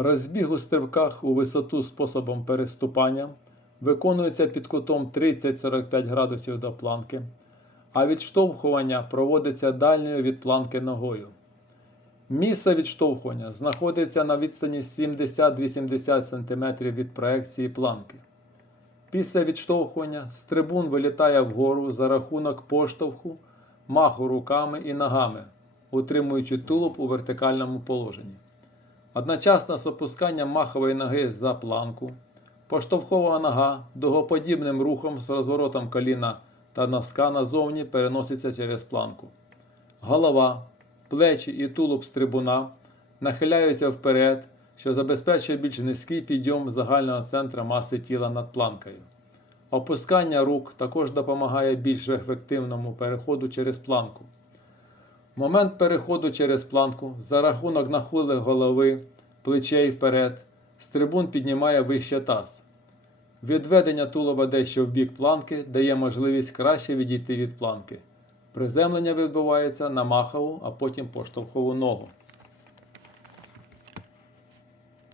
Розбіг у стрибках у висоту способом переступання виконується під кутом 30-45 градусів до планки, а відштовхування проводиться дальньою від планки ногою. Місце відштовхування знаходиться на відстані 70-80 см від проекції планки. Після відштовхування з трибун вилітає вгору за рахунок поштовху, маху руками і ногами, утримуючи тулуб у вертикальному положенні. Одночасно з опусканням махової ноги за планку, поштовхова нога дугоподібним рухом з розворотом коліна та носка назовні переноситься через планку. Голова, плечі і тулуб з трибуна нахиляються вперед, що забезпечує більш низький підйом загального центра маси тіла над планкою. Опускання рук також допомагає більш ефективному переходу через планку. Момент переходу через планку за рахунок нахили голови, плечей вперед, з трибун піднімає вище таз. Відведення тулова дещо в бік планки дає можливість краще відійти від планки. Приземлення відбувається на махову, а потім поштовхову ногу.